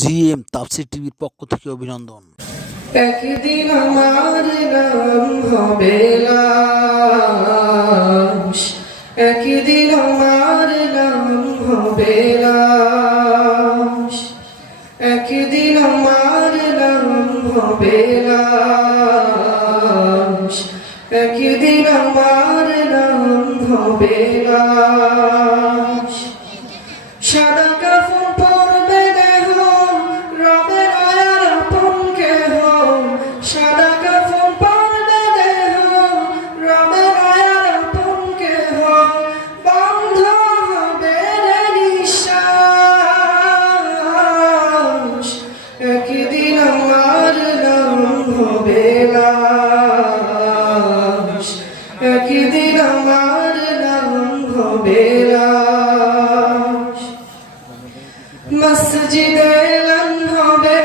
GM তাফসীর টিভির পক্ষ থেকে অভিনন্দন। একদিন আমার নাম হবে লাশ, একদিন আমার নাম হবে লাশ, একদিন আমার নাম হবে লাশ, একদিন আমার নাম হবে লাশ। সাদা কাফন পরবে দেহ, রবে নয়ার আপন কেহ। সাদা কাফন পরবে দেহ, রবে নয়ার আপন কেহ। বন্ধ হবে রে নিঃশ্বাস, একদিন আমার নাম হবে লাশ, একদিন আমার নাম হবে লাশ। মসজিদে এলান হবে,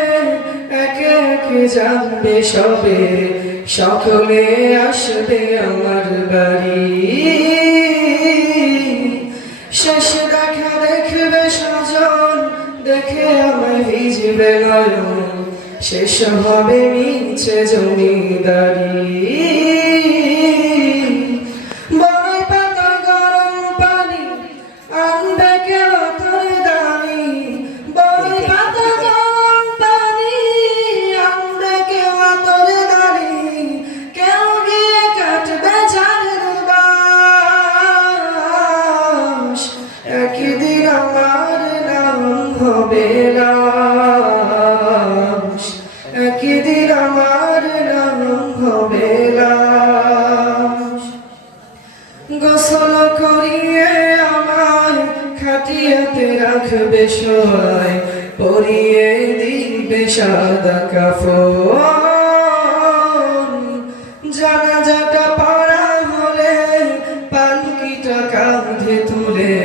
একে একে জানবে সবে, সকলে আসবে আমার বাড়ি। শেষ দেখা দেখবে স্বজন, দেখে আমায় ভিজবে নয়ন, শেষ হবে মিছে জমিদারি। বড়ই পাতা গরম পানি আনবে কেউ তোর দানি, বড়ই পাতা গরম পানি আনবে কেউ তোর দানি। কেউ গিয়ে কাটবে ঝাড়ের বাঁশ, একদিন আমার নাম হবে লাশ, একদিন আমার নাম হবে লাশ। গোসল করিয়ে আমায় খাটিয়াতে রাখবে সবাই, পরিয়ে দিবে সাদা কাফন। জানাজাটা পড়া হলে পালকিটা কাঁধে তুলে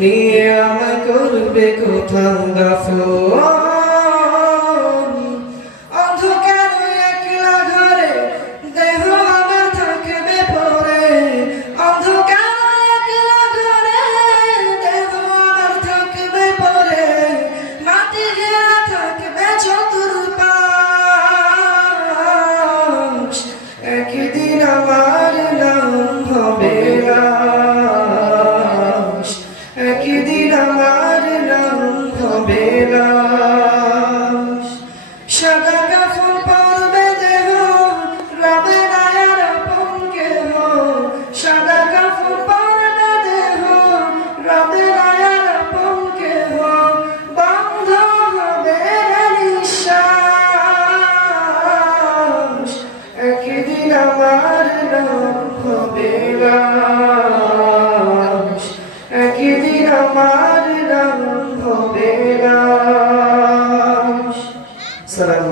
নিয়ে আমায় করবে কোথাও দাফন। অন্ধকার একলা ঘরে দেহ আমার থাকবে পড়ে, অন্ধকার একলা ঘরে দেহ আমার থাকবে পড়ে। মাটি ঘেরা থাকবে চতুর্পাশ, একদিন আমার নাম হবে লাশ, একদিন আমার নাম হবে লাশ। সাদা কাফন পরবে দেহ, রবে নয়ার আপন কেহ। সাদা কাফন পরবে দেহ, রবে নয়ার আপন কেহ। বন্ধ হবে রে নিঃশ্বাস, একদিন আমার নাম হবে লাশ, একদিন আমার নাম হবে লাশ। সালাম।